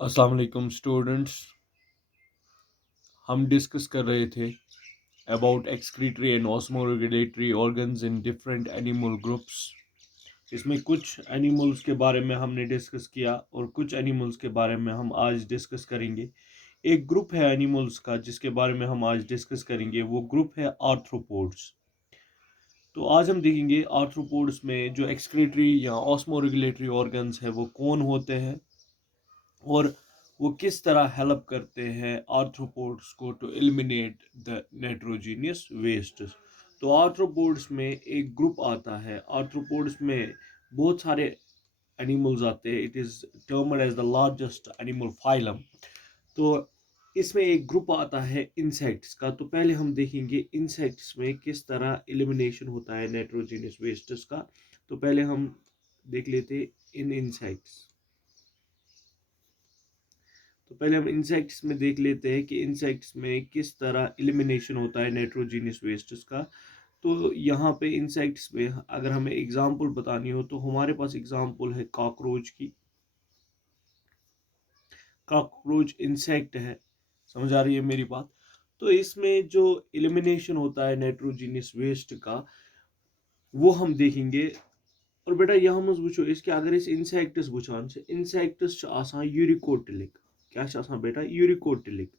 अस्सलाम वालेकुम स्टूडेंट्स। हम डिस्कस कर रहे थे about excretory and osmoregulatory organs in different animal groups. इसमें कुछ एनिमल्स के बारे में हमने डिस्कस किया और कुछ एनिमल्स के बारे में हम आज डिस्कस करेंगे। एक ग्रुप है एनिमल्स का जिसके बारे में हम आज डिस्कस करेंगे, वो ग्रुप है आर्थ्रोपोड्स। तो आज हम देखेंगे आर्थ्रोपोड्स में जो एक्सक्रीटरी या ऑस्मोरेगुलेटरी ऑर्गन्स है वो कौन होते हैं और वो किस तरह हेल्प करते हैं आर्थ्रोपोड्स को to eliminate the nitrogenous waste. तो आर्थ्रोपोड्स में एक ग्रुप आता है। आर्थ्रोपोड्स में बहुत सारे एनिमल्स आते हैं। It is termed as the largest animal phylum. तो इसमें एक ग्रुप आता है इंसेक्ट्स का। तो पहले हम देखेंगे इंसेक्ट्स में किस तरह एलिमिनेशन होता है नाइट्रोजीनियस वेस्ट्स का। तो पहले हम देख लेते इन इंसेक्ट्स। तो पहले हम इंसेक्ट्स में देख लेते हैं कि इंसेक्ट्स में किस तरह एलिमिनेशन होता है नाइट्रोजीनियस वेस्ट्स का। तो यहाँ पे इंसेक्ट्स में अगर हमें एग्जांपल बतानी हो तो हमारे पास एग्जांपल है कॉकरोच की। कॉकरोच इंसेक्ट है, समझ आ रही है मेरी बात। तो इसमें जो एलिमिनेशन होता है नाइट्रोजीनियस वेस्ट का वो हम देखेंगे। और बेटा यहाँ मज वुचो इसके अगर इस इंसेक्ट्स वुचान से इंसेक्ट्स यूरिकोटिलिक। क्या बेटा यूरिकोटिलिक।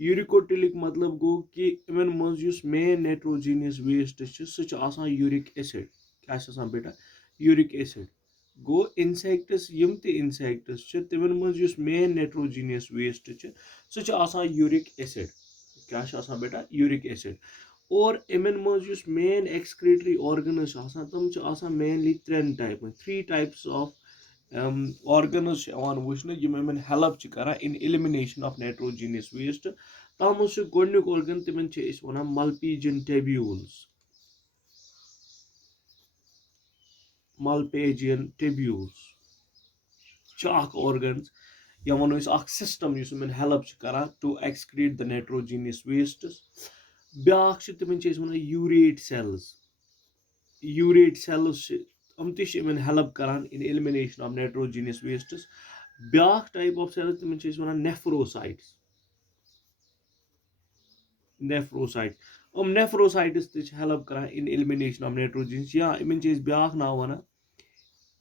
यूरिकोटिलिक मतलब गो कि इमन मज मेन नाइट्रोजीनियस वेस्ट सह यूरिक एसिड। क्या बेटा यूरिक एसिड। गो इंसेक्ट्स यम ते इंसेक्ट्स तिमन मज मेन नाइट्रोजीनियस वेस्ट सह यूरिक एसिड। क्या बेटा यूरिक एसिड। और इमन मज मेन एक्सक्रीटरी ऑर्गनस तम mainly three types of organs वुचन इमन हेल्प कर in elimination of nitrogenous waste. तम गोडनिक ऑर्गन तिमन वन Malpighian tubules. Malpighian tubules organ या वनो सिस्टम हेल्प कर to excrete the nitrogenous waste. ब्याक तिमन वन यूरेट सेल्स। यूरेट सेल्स हम तमन हेल्प कर in elimination of nitrogenous wastes. ब्याक टाइप ऑफ सेल्स तिमन वन नेफ्रोसाइट्स। नेफ्रोसाइट्स नेफ्रोसाइट्स हेल्प कर इन एलिमिनेशन ऑफ नाइट्रोजीनियस। या इन ब्याक नाव वन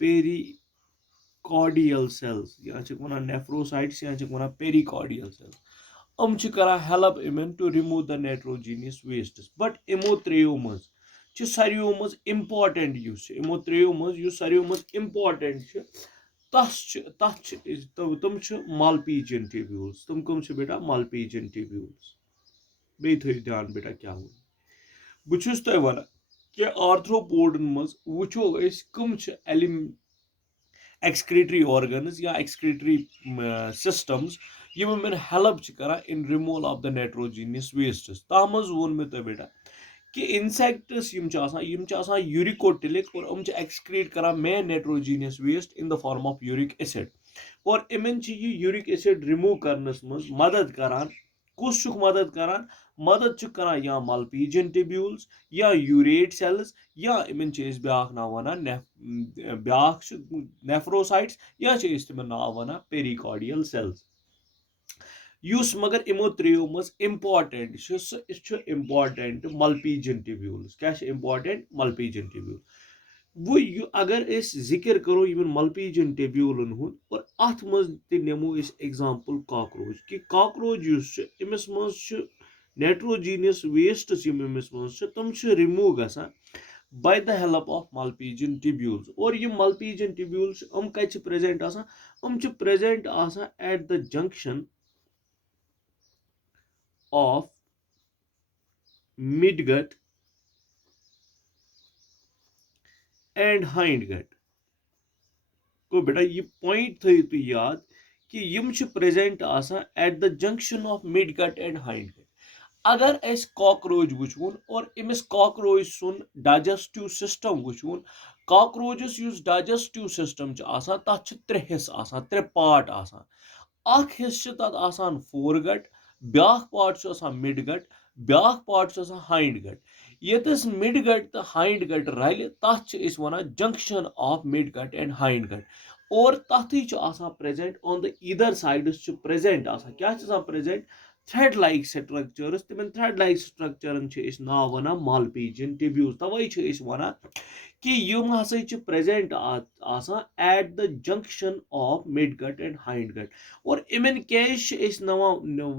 पेरिकॉर्डियल सेल्स या वन नेफ्रोसाइट्स या वन पेरिकॉर्डियल सेल्स। कर हेल्प इमन to remove the nitrogenous wastes. But इमो त्रेयो मज सारियों मज इम्पॉर्टेंट इमो त्रेयो मज सारियों मज इम्पॉर्टेंट तम मालपीजियन ट्यूब्यूल्स। तम कम बेटा मालपीजियन ट्यूब्यूल्स। बे थो ध्यान बेटा क्या वो बहुत तुह वन कि आर्थ्रोपोडन मज वुचो कम एक्सक्रीटरी ऑर्गन्स या एक्सक्रीटरी सिस्टम्स यमन हेल्प कर in removal of the nitrogenous wastes. तम वोन मे तो बेटा कि इंसेक्ट्स यूरिकोटिलिक और एक्सक्रीट कर main nitrogenous waste in the form of uric acid. और इमन यूरिक एसिड रिमूव करनस मज मदद करान। कुछ मदद करान मदद करान या मल्पीजियन टिब्यूल्स या यूरेट सेल्स या इमन ब्याक नाव वन ब्याक नेफ्रोसाइट्स या तिमन नाव वन पेरिकॉर्डियल सेल्स। मगर इमो त्रेयो मज इम्पॉर्टेंट इम्पॉर्टेंट मल्पीजियन ट्यूब्यूल्स। क्या इम्पॉर्टेंट मल्पीजियन ट्यूब्यूल। वो अगर जिक्र करो इन मल्पीजियन ट्यूब्यूलन हुन और अत मज नमो एग्जांपल कॉकरोच कि कॉकरोच इमस मज नाइट्रोजीनियस वेस्ट इमस मज तम remove गसान by the help of Malpighian tubules। और ये Malpighian tubules कत present present at the junction of midgut and hindgut। को बेटा ये पॉइंट थो तु याद कि यम present at the junction of midgut and hindgut। अगर अस कॉकरोच वुचन और इमिस कॉकरोच सुन डाइजेस्टिव सिस्टम वुचन, कॉकरोचस डाइजेस्टिव सिस्टम तथ त्रे हिस्स त्रे पार्ट अख हिस्स तथ फोरगट, ब्याक पार्ट मिडगट, ब्याक पार्ट हाइंडगट। यतस मिडगट तो हाइंडगट रल तथ वन junction of midgut and hindgut. और तथी present on the either sides present क्या प्रेजेंट थ्रेड लाइक स्ट्रक्चर्स तिमन थ्रेड लाइक स्ट्रक्चरन नाव वना मालपीजियन ट्यूब्यूल्स तवे वना कि यम हसा present at the junction of mid gut and hind gut और इमन क्या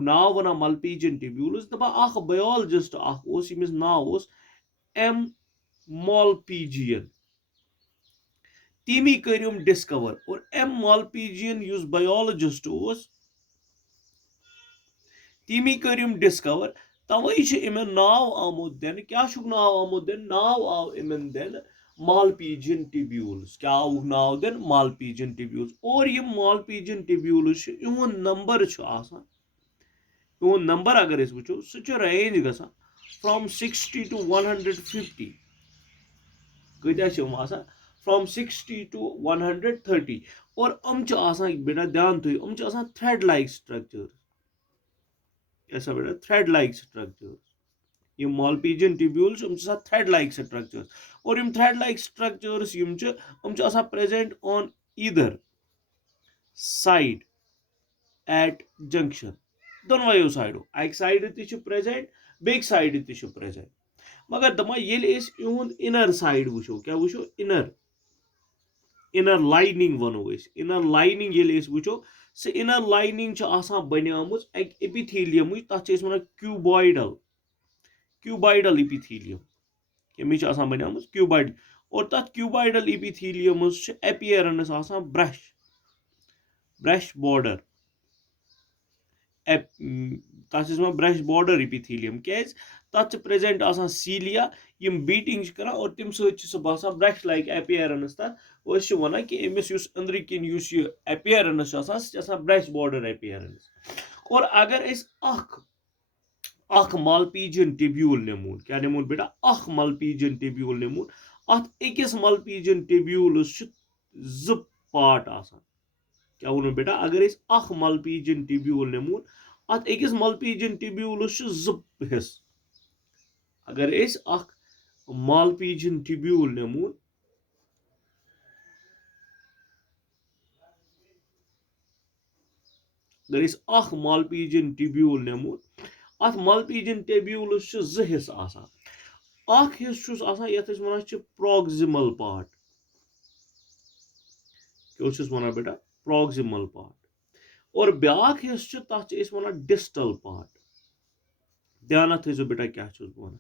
नाव वना मालपीजियन ट्यूब्यूल्स दपा बायोलॉजिस्ट यमिस नाव एम मालपीजियन तमी कर डिस्कवर और एम मालपीजियन बायोलॉजिस्ट तमी कर डिस्कवर तवे इमन नाव आमुत दिन क्या नाव आमुत दिन नाव आव इमन दिन मालपीजियन ट्यूब्यूल्स क्या आव नाव दिन मालपीजियन ट्यूब्यूल्स और ये मालपीजियन ट्यूब्यूल्स इहुन नंबर इहुन नंबर अगर वो सह रेंज ग फ्रॉम 60 to 150 कत्या फ्रॉम 60 to 130 और बेटा ध्यान थो थ्रेड लाइक स्ट्रक्चर ऐसा बेटा थ्रेड लाइक स्ट्रक्चर ये Malpighian tubules thread like structures और thread like structures present on either side at junction दोनों साइडो अक साइड तह प्रेजेंट बेक साइड तह प्रेजेंट मगर दमा इहुंद इनर साइड वो क्या वो इनर लाइनिंग वनो इनर लाइनिंग वो सह इनर लाइनिंग बनियाम अक एपिथीलियम तथ वन क्यूबाइडल एपिथीलियम यमिच बनियाम क्यूबाइड और तथ cuboidal epithelium appearance brush border तथ ब्रश बॉर्डर एपिथीलियम क्या तथ प्रेजेंट सीलिया यम बीटिंग कर और तम सह बसान ब्रश लाइक अपीयरेंस तथ वन कि अमिस अंदर किन अपीयरेंस सह ब्रश बॉर्डर अपीयरेंस और अगर मालपीजियन ट्यूब्यूल निमून क्या निमून बेटा मालपीजियन ट्यूब्यूल निमून अत अकिस मालपीजियन ट्यूब्यूलस ज पार्ट क्या वो बेटा अगर मालपीजियन ट्यूब्यूल निमून अत अकिस मालपीजियन ट्यूब्यूलस ज हिस्स अगर मालपीजियन ट्यूब्यूल निमून अगर मालपीजियन ट्यूब्यूल निमून अत मालपीजियन ट्यूब्यूलस ज हिस्स हिस्स यथ वन प्रॉक्सिमल पार्ट क्या वन बेटा प्रॉक्सिमल पार्ट और ब्याक हिस्स तथ वन डिस्टल पार्ट ध्यान थो बेटा क्या वन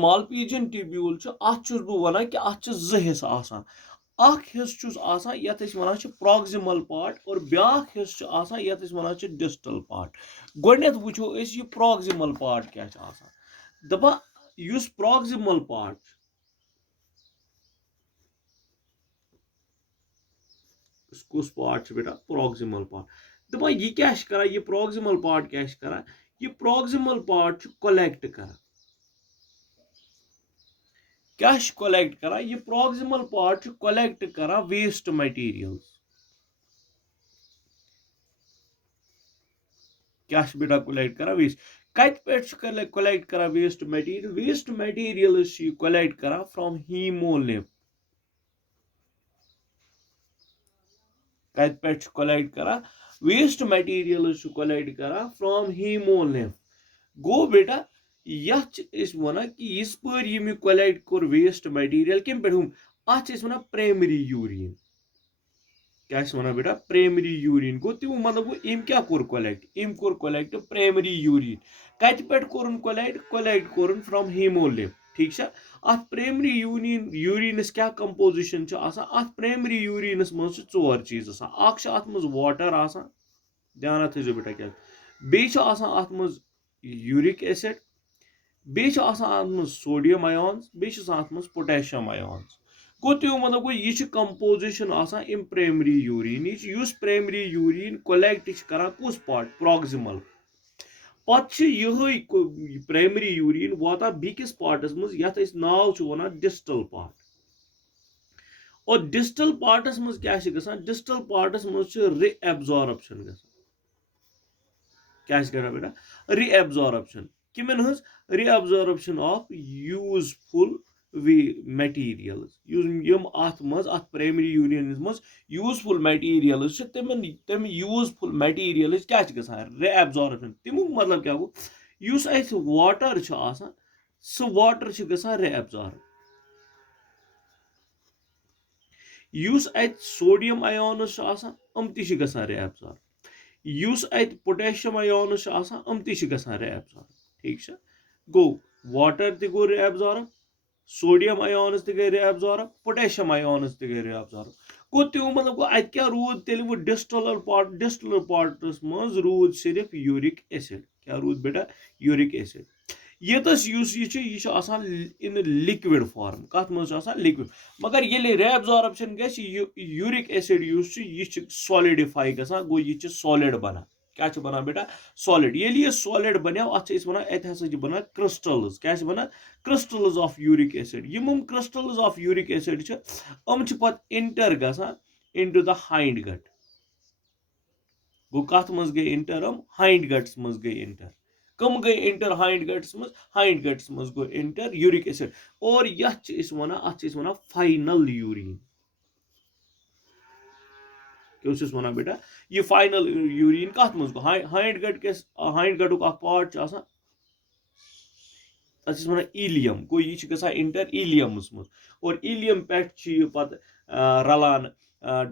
मालपीजियन ट्यूब्यूल अत वन कि अत ज हिस्स हिस्स यथ वन प्रॉक्सिमल पार्ट और ब्याक हिस्स यथ वन डिस्टल पार्ट गोडनेथ वो यह प्रॉक्सिमल पार्ट क्या दपा प्रॉक्सिमल पार्ट कुस पार्ट बेटा प्रॉक्सिमल पार्ट दपा यह क्या कर यह प्रॉक्सिमल पार्ट क्या कर यह प्रॉक्सिमल पार्ट कलेक्ट कर क्या कलेक्ट कर यह प्रॉक्सिमल पार्ट कलेक्ट कर वेस्ट मटीरियल्स क्या बेटा कलेक्ट कर वेस्ट कत पे कलेक्ट कर वेस्ट मटीरियल्स कलेक्ट कर फ्रॉम हीमोलिम्फ कत पे कलेक्ट कर वेस्ट मटीरियल्स कलेक्ट कर फ्रॉम हीमोलिम्फ गो बेटा यथ वन कि इस पर यम कलेक्ट कोर वेस्ट मटीरियल कम पे अत वन प्राइमरी यूरिन क्या वन बेटा प्राइमरी यूरिन गो तम मतलब अम क्या कोर कलेक्ट प्राइमरी यूरिन कत पे कलेक्ट कोर फ्रॉम हीमोलिम्फ ठीक है अत प्राइमरी यूरिनस क्या कंपोजिशन अत प्राइमरी यूरिनस मज 4 चीज अत मज वाटर ध्यान थो बेटा क्या बे अत मज यूरिक एसिड बे सोडियम आयन्स बे पोटेशियम आयन्स गो त्यो मतलब यह कंपोजिशन अम primary urine primary urine collect कर कुस पार्ट प्रॉक्सिमल पत् यह प्राइमरी यूरिन वाता बिकिस पार्टस मज यथ नाव वन डिस्टल पार्ट और डिस्टल पार्टस मज क्या डिस्टल पार्टस मज रीअब्जॉर्प्शन क्या बेटा रीअब्जॉर्प्शन किमन reabsorption of useful materials yum at primary union maz useful materials tem useful materials kya reabsorption timuk matlab kya go yus ais water so water reabsorb yus at sodium ions ti reabsorb yus at potassium ions ti reabsorb ठीक है गो water ti go reabsorb sodium ions te gay reabsorb potassium ions te gay reabsorb को त्यो मतलब को अत क्या rude तेल वो डिस्टिलर पार्टस मज रूद सिर्फ यूरिक एसिड क्या रूद बेटा यूरिक एसिड ये आसान इन लिक्विड फॉर्म कत मज लिक्विड मगर ये रेअब्जॉर्प्शन गस यूरिक एसिड यह सॉलिडिफाई गसान गो यह सॉलिड बना क्या बना बेटा सॉलिड ये सॉलिड बनो अत बना क्रिस्टल्स क्या बना क्रिस्टल्स ऑफ यूरिक एसिड यम क्रिस्टल्स ऑफ यूरिक एसिड पत इंटर गसान इनटू द हाइंड गट गो कत मज गई इंटर हाइंड गट्स मज गई इंटर कम गई इंटर हाइंड गट्स मज गो इंटर यूरिक एसिड और यह वन फाइनल यूरिन क्या वन बेटा ये फाइनल यूरिन कत मज गो हाइंड गटुक पार्ट तथ वन इलियम गो यह गसा इंटर इलियमस मज और इलियम पे पत रलान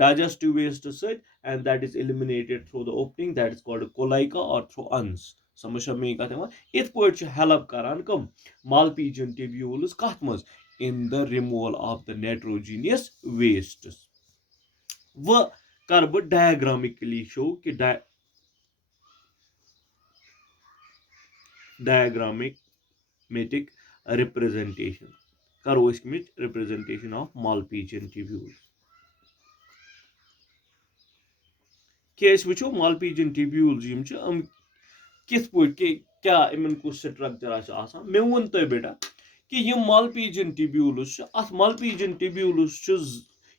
digestive waste सत and that is eliminated through the opening that is called cloaca or through uns समझ में कत इत पे हेल्प करान कम Malpighian tubules कत मज in the removal of the nitrogenous wastes व कर बह डायग्रामिकली शो कि डायग्रामिक रिप्रेजेंटेशन करो रिप्रेजेंटेशन ऑफ Malpighian tubules वो Malpighian tubules कित क्या इन कुछ स्ट्रक्चर मे वोन तुम बेटा कि यह Malpighian tubules अत Malpighian tubules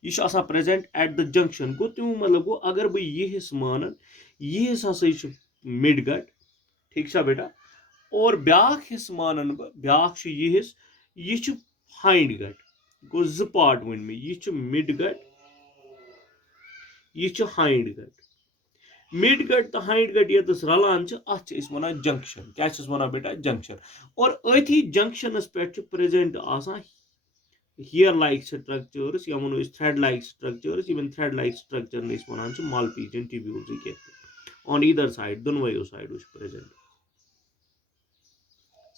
यह प्रेजेंट एट द जंक्शन गो तुम मतलब गो अगर बह यह मान यह हसा मिड गट ठीक बेटा और ब्याख हिस्स मान ब्याख यह हाइंड गट गो ज पार्ट वन में यह मिड गट यह हाइंड गट मिड गट तो हाइंड गट ये रलान अत वन जंक्शन क्या वन बेटा जंक्शन और अथी जंक्शनस पे प्रेजेंट हेयर लाइक स्ट्रक्चर्स या वो thread like structures in thread like structure one Malpighian tubules on either side दोनों साइड प्रेजेंट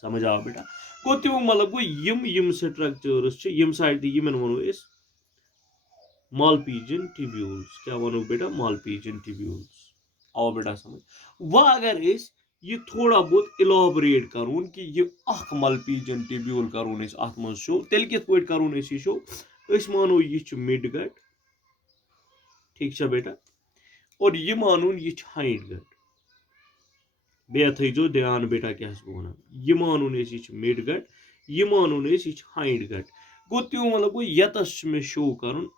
समझ आओ बेटा गो तुम मतलब गो यम स्ट्रक्चर्स यम साइड यमन वनो Malpighian tubules क्या वनो बेटा Malpighian tubules आओ बेटा समझ वह अगर यह थोड़ा बहुत इलाबरेट करूँ कि यह Malpighian tubule करूँ अत मज शो तेल कित पे करूँ यह शो मानो यह मिड गट ठीक बेटा और यह मानून यह हाइंड गट बे थो ध्यान बेटा क्या वन यह मानून यह मिड गट यह मानून यह हाइंड गट गो त्यों मतलब गो यतस मे शो करुन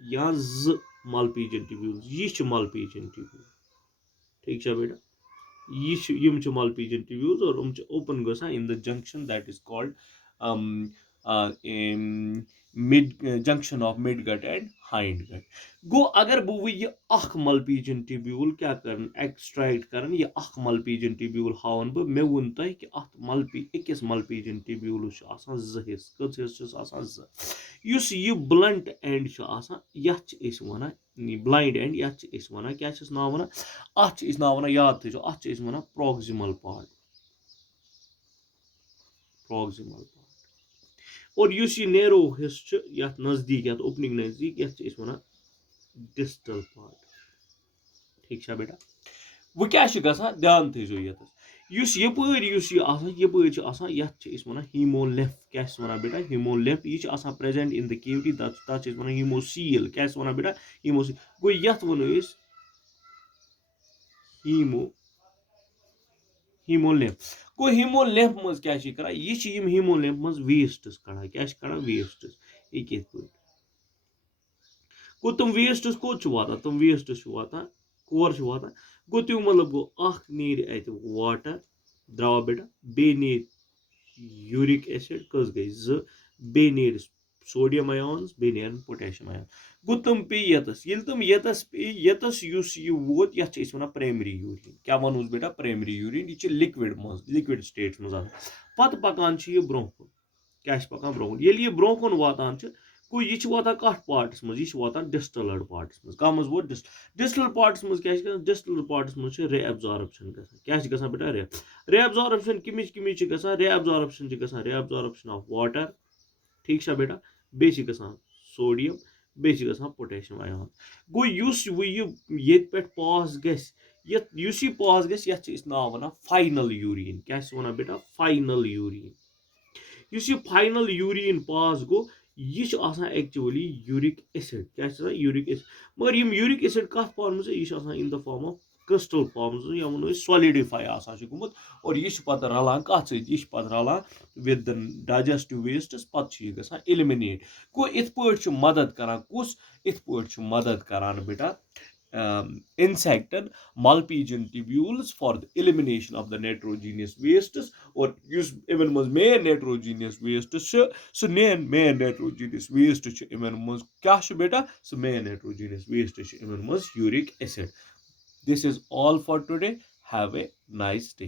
या ज Malpighian tubules यह Malpighian tubule ठीक बेटा यम Malpighian tubules और ओपन गसा in the junction that is called mid junction of mid gut and hind gut गो अगर बह यह Malpighian tubule क्या कर एक्सट्रैक्ट कर यह Malpighian tubule हावन बह मे वोन तुम कि अकिस Malpighian tubule ज हिस्स कत हिस्स यह ब्लंट एंड यह वन ब्लाइंड एंड यह वन क्या नाव वन अत नाव वन याद थो अत वन प्रॉक्सिमल पार्ट और यह नेरो हिस्स नजदीक ओपनिंग नजदीक यह वन डिस्टल पार्ट ठीक बेटा वो क्या ध्यान थो यह वन हीमोलिम्फ क्या वन बेटा हीमोलिम्फ यह प्रेजेंट इन द कैविटी तथ वन हीमोसील क्या वन बेटा हीमोसील गो यथ वनो हीमोलिम्फ गो हीमोलिम्फ मज क्या कर यह हीमोलिम्फ मज वेस्टस कड़ा क्या वेस्टस ये गो तुम वेस्टस कोत वाता तुम वेस्टस वाता कोर वाता गो तुम मतलब गो नीर अत वाटर द्राव बेटा बे नीर यूरिक एसिड कस गई ज बे नीर सोडियम आयन्स बे नीरन पोटेशियम आयन गो तुम पे यतस ये तुम यतस पे यतस युस ये वोत यथ वन प्राइमरी यूरिन क्या वनोस बेटा प्राइमरी यूरिन ये लिक्विड मज लिक्विड स्टेट मज पत पकान ये ब्रोह कुन क्या पकान ब्रोह कुन ये ब्रोह कुन वातान गो यह वातान कथ पार्टस मज यह वातान डिस्टलर पार्टस मज कम मज वोत डिस्टलर पार्टस मज क्या डिस्टलर पार्टस मज रे एब्जॉर्प्शन क्या गसान बेटा रे एब्जॉर्प्शन किमिच किमिच गसान रे एब्जॉर्प्शन रे एब्जॉर्प्शन ऑफ वाटर ठीक छा बेटा बे गसान सोडियम बे गसान पोटेशियम आयन गो ये पे पास गस पास गस ये नाव वन फाइनल यूरिन क्या वन बेटा फाइनल यूरिन यह फाइनल यूरिन पास गो यह एक्चुअली यूरिक एसिड क्या यूरिक एसिड मगर यूरिक एसिड कत फॉर्म यह इन the form of crystal form या वो सॉलिडिफाई गुमुत और यह पत रलान कत यह पत रलान विद द डाइजेस्टिव वेस्ट्स पत गसान एलिमिनेट गो इत पे मदद करान कुस इत पे मदद करान बेटा insecten malpighian tubules for the elimination of the nitrogenous wastes or use even mos main nitrogenous wastes so main nitrogenous waste even mos kya ch beta so main nitrogenous waste even mos uric acid. This is all for today. Have a nice day.